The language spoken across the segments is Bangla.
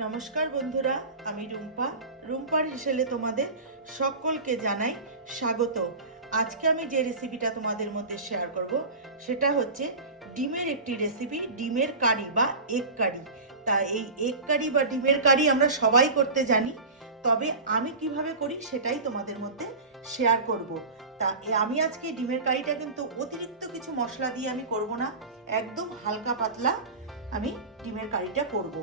নমস্কার বন্ধুরা, আমি রুম্পার হেসেলে তোমাদের সকলকে জানাই স্বাগত। আজকে আমি যে রেসিপিটা তোমাদের মধ্যে শেয়ার করব সেটা হচ্ছে ডিমের একটি রেসিপি, ডিমের কারি বা এগ কারি। তা এই এগ কারি বা ডিমের কারি আমরা সবাই করতে জানি, তবে আমি কিভাবে করি সেটাই তোমাদের মধ্যে শেয়ার করব। তা আমি আজকে ডিমের কারিটা কিন্তু অতিরিক্ত কিছু মশলা দিয়ে আমি করব না, একদম হালকা পাতলা আমি ডিমের কারিটা করব।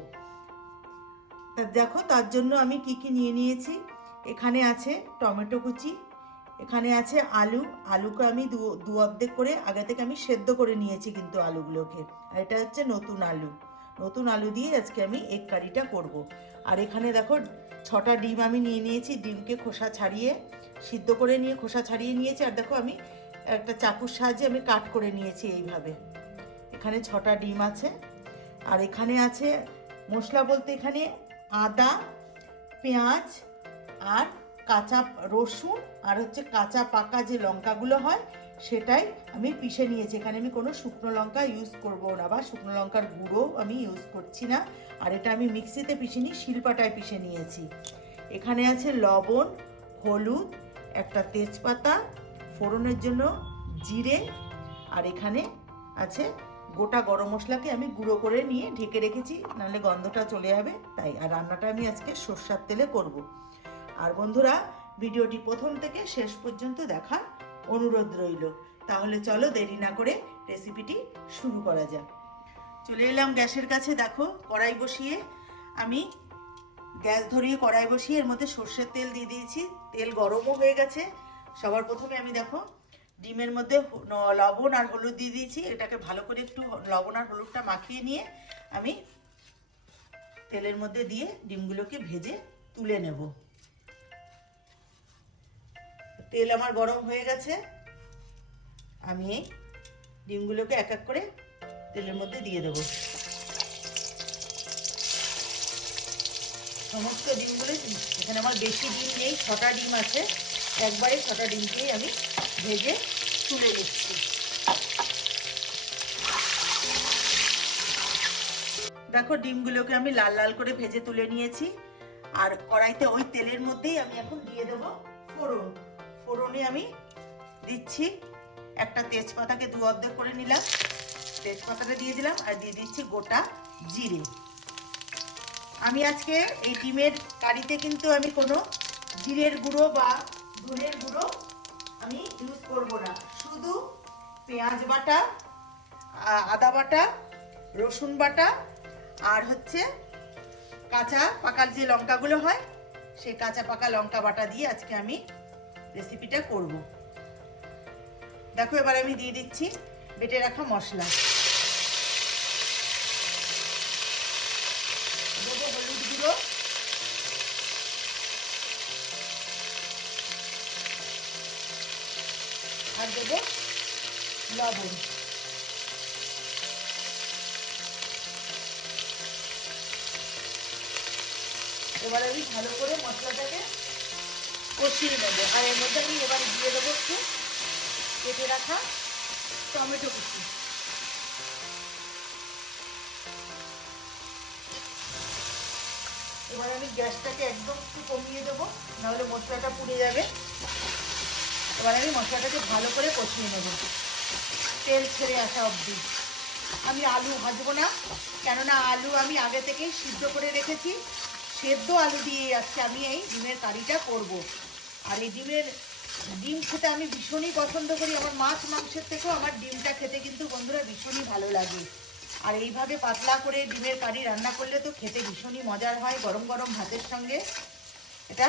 দেখো তার জন্য আমি কি কি নিয়ে নিয়েছি। এখানে আছে টমেটো কুচি, এখানে আছে আলুকে আমি দু অর্ধেক করে আগে থেকে আমি সেদ্ধ করে নিয়েছি কিন্তু আলুগুলোকে। আর এটা হচ্ছে নতুন আলু দিয়ে আজকে আমি এগ কারিটা করব। আর এখানে দেখো 6টা ডিম আমি নিয়ে নিয়েছি, ডিমকে খোসা ছাড়িয়ে সিদ্ধ করে নিয়ে খোসা ছাড়িয়ে নিয়েছি। আর দেখো আমি একটা চাকুর সাহায্যে আমি কাট করে নিয়েছি এইভাবে। এখানে 6টা ডিম আছে। আর এখানে আছে মশলা বলতে এখানে আদা, পেঁয়াজ আর কাঁচা রসুন আর হচ্ছে কাঁচা পাকা যে লঙ্কাগুলো হয় সেটাই আমি পিষে নিয়েছি। এখানে আমি কোনো শুকনো লঙ্কা ইউজ করব না বা শুকনো লঙ্কার গুঁড়ো আমি ইউজ করছি না। আর এটা আমি মিক্সিতে পিষিনি, শিলপাটায় পিষে নিয়েছি। এখানে আছে লবণ, হলুদ, একটা তেজপাতা, ফোড়নের জন্য জিরে, আর এখানে আছে গোটা গরম মশলাকে আমি গুঁড়ো করে নিয়ে ঢেকে রেখেছি, নাহলে গন্ধটা চলে যাবে তাই। আর রান্নাটা আমি আজকে সরষের তেলে করব। আর বন্ধুরা, ভিডিওটি প্রথম থেকে শেষ পর্যন্ত দেখার অনুরোধ রইল। তাহলে চলো দেরি না করে রেসিপিটি শুরু করা যাক। চলে এলাম গ্যাসের কাছে। দেখো কড়াই বসিয়ে আমি গ্যাস ধরিয়ে কড়াই বসিয়ে এর মধ্যে সর্ষের তেল দিয়ে দিয়েছি। তেল গরমও হয়ে গেছে। সবার প্রথমে আমি দেখো ডিমের মধ্যে লবণ আর হলুদ দিয়ে দিয়েছি। এটাকে ভালো করে একটু লবণ আর হলুদটা মাখিয়ে নিয়ে আমি তেলের মধ্যে দিয়ে ডিমগুলোকে ভেজে তুলে নেব। তেল আমার গরম হয়ে গেছে। আমি এই ডিমগুলোকে এক এক করে তেলের মধ্যে দিয়ে দেব। সমস্ত ডিমগুলো, এখানে আমার বেশি ডিম নেই, 6টা ডিম আছে, একবারে 6টা ডিমকেই আমি ভেজে তুলে নিচ্ছি। দেখো ডিমগুলোকে আমি লাল লাল করে ভেজে তুলে নিয়েছি। আর কড়াইতে ওই তেলের মধ্যেই আমি এখন দিয়ে দেব ফোড়নে আমি দিচ্ছি একটা তেজপাতাকে দু অর্ধেক করে নিলাম, তেজপাতাটা দিয়ে দিলাম। আর দিয়ে দিচ্ছি গোটা জিরে। আমি আজকে এই ডিমের কারিতে কিন্তু আমি কোনো জিরের গুঁড়ো বা ধনের গুঁড়ো আমি ইউজ করব না, শুধু পেঁয়াজ বাটা, আদা বাটা, রসুন বাটা আর হচ্ছে কাঁচা পাকা যে লঙ্কাগুলো হয় সেই কাঁচা পাকা লঙ্কা বাটা দিয়ে আজকে আমি রেসিপিটা করব। দেখো এবার আমি দিয়ে দিচ্ছি বেটে রাখা মশলা। দেবো হলুদ গুঁড়ো, আর দেবো লবণ। এবার আমি ভালো করে মশলাটাকে কষিয়ে নেবো। আর এর মধ্যে আমি এবার দিয়ে দেবো একটু কেটে রাখা টমেটো কুচি। এবার আমি গ্যাসটাকে একদম একটু কমিয়ে দেবো, নাহলে মশলাটা পুড়ে যাবে। এবার আমি মশলাটাকে ভালো করে কষিয়ে নেব তেল ছেড়ে আসা অবধি। আমি আলু ভাজবো না, কেননা আলু আমি আগে থেকেই সিদ্ধ করে রেখেছি। সেদ্ধ আলু দিয়ে আজকে আমি এই ডিমের কারিটা করব। আর এই ডিম খেতে আমি ভীষণই পছন্দ করি। আমার মাছ মাংসের থেকেও আমার ডিমটা খেতে কিন্তু বন্ধুরা ভীষণই ভালো লাগে। আর এইভাবে পাতলা করে ডিমের কারি রান্না করলে তো খেতে ভীষণই মজার হয় গরম গরম ভাতের সঙ্গে। এটা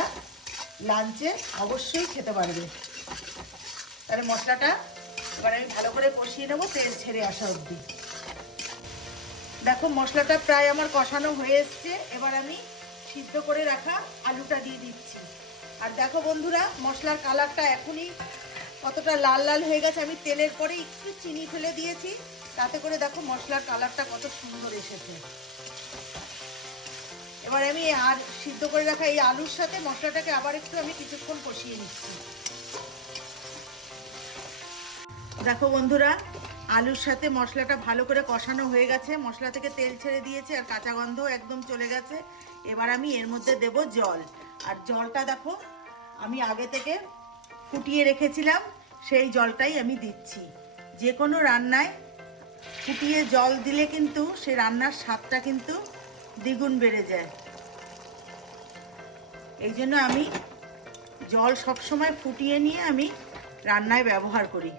লাঞ্চে অবশ্যই খেতে পারবে। তাহলে মশলাটা এবার আমি ভালো করে কষিয়ে নেবো তেল ছেড়ে আসা অবধি। দেখো মশলাটা প্রায় আমার কষানো হয়ে এসছে। এবার আমি সিদ্ধ করে রাখা আলুটা দিয়ে দিচ্ছি। আর দেখো বন্ধুরা, মশলার কালারটা এখনই কতটা লাল লাল হয়ে গেছে। আমি তেলের পরে একটু চিনি ফেলে দিয়েছি, তাতে করে দেখো মশলার কালারটা কত সুন্দর এসেছে। এবার আমি আর সিদ্ধ করে রাখা এই আলুর সাথে মশলাটাকে আবার একটু আমি কিছুক্ষণ কষিয়ে নিচ্ছি। দেখো বন্ধুরা, আলুর সাথে মশলাটা ভালো করে কষানো হয়ে গেছে, মশলা থেকে তেল ছেড়ে দিয়েছে আর কাঁচা গন্ধ একদম চলে গেছে। এবার আমি এর মধ্যে দেব জল, আর জলটা দেখো আমি আগে থেকে ফুটিয়ে রেখেছিলাম, সেই জলটাই আমি দিচ্ছি। যে কোনো রান্নায় ফুটিয়ে জল দিলে কিন্তু সেই রান্নার স্বাদটা কিন্তু দ্বিগুণ বেড়ে যায়। এই জন্য আমি জল সবসময় ফুটিয়ে নিয়ে আমি রান্নায় ব্যবহার করি।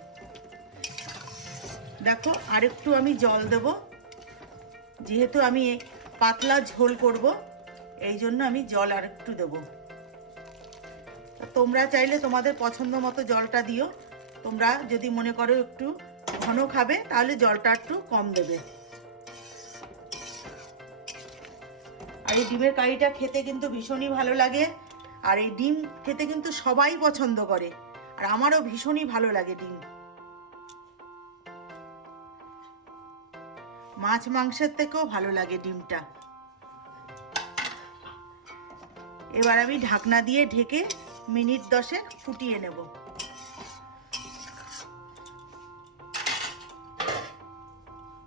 দেখো আরেকটু আমি জল দেব, যেহেতু আমি পাতলা ঝোল করব এই জন্য আমি জল আরেকটু দেব। তোমরা চাইলে তোমাদের পছন্দ মতো জলটা দিও। তোমরা যদি মনে করো একটু ঘন খাবে তাহলে জলটা একটু কম দেবে। আর এই ডিমের কারিটা খেতে কিন্তু ভীষণই ভালো লাগে, আর এই ডিম খেতে কিন্তু সবাই পছন্দ করে, আর আমারও ভীষণই ভালো লাগে ডিম। মাছ মাংসের থেকেও ভালো লাগে ডিমটা। এবার আমি ঢাকনা দিয়ে ঢেকে মিনিট 10 ফুটিয়ে নেব।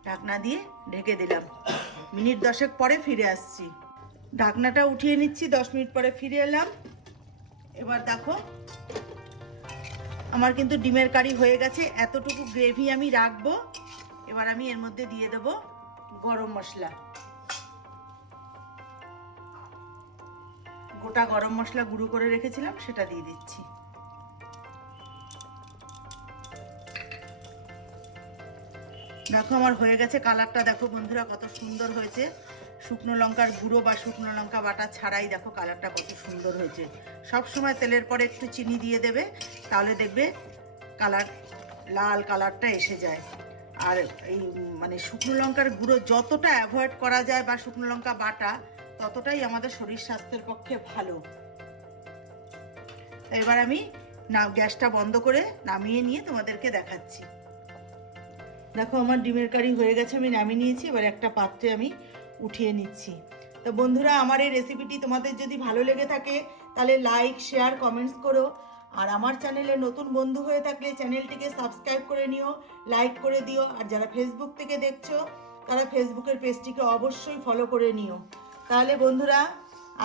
ঢাকনা দিয়ে ঢেকে দিলাম, মিনিট 10 পরে ফিরে আসছি। ঢাকনাটা উঠিয়ে নিচ্ছি, 10 মিনিট পরে ফিরে এলাম। এবার দেখো আমার কিন্তু ডিমের কারি হয়ে গেছে, এতটুকু গ্রেভি আমি রাখবো। এবার আমি এর মধ্যে দিয়ে দেব গরম মশলা, গোটা গরম মশলা গুঁড়ো করে রেখেছিলাম সেটা দিয়ে দিচ্ছি। দেখো আমার হয়ে গেছে, কালারটা দেখো বন্ধুরা কত সুন্দর হয়েছে। শুকনো লঙ্কার গুঁড়ো বা শুকনো লঙ্কা বাটা ছাড়াই দেখো কালারটা কত সুন্দর হয়েছে। সব সময় তেলের পরে একটু চিনি দিয়ে দেবে, তাহলে দেখবে কালার লাল কালারটা এসে যায়। আর এই মানে শুকনো লঙ্কার গুঁড়ো যতটা অ্যাভয়েড করা যায় বা শুকনো লঙ্কা বাটা ততটাই আমাদের শরীর স্বাস্থ্যের পক্ষে ভালো। এবার আমি গ্যাসটা বন্ধ করে নামিয়ে নিয়ে তোমাদেরকে দেখাচ্ছি। দেখো আমার ডিমের কারি হয়ে গেছে, আমি নামিয়ে নিয়েছি। এবার একটা পাত্রে আমি উঠিয়ে নিচ্ছি। তো বন্ধুরা আমার এই রেসিপিটি তোমাদের যদি ভালো লেগে থাকে তাহলে লাইক শেয়ার কমেন্টস করো, আর আমার চ্যানেলে নতুন বন্ধু হয়ে থাকলে চ্যানেলটিকে সাবস্ক্রাইব করে নিও, লাইক করে দিও। আর যারা ফেসবুক থেকে দেখছো তারা ফেসবুকের পেজটিকে অবশ্যই ফলো করে নিও। তাহলে বন্ধুরা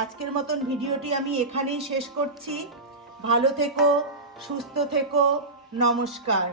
আজকের মতন ভিডিওটি আমি এখানেই শেষ করছি। ভালো থেকো, সুস্থ থেকো, নমস্কার।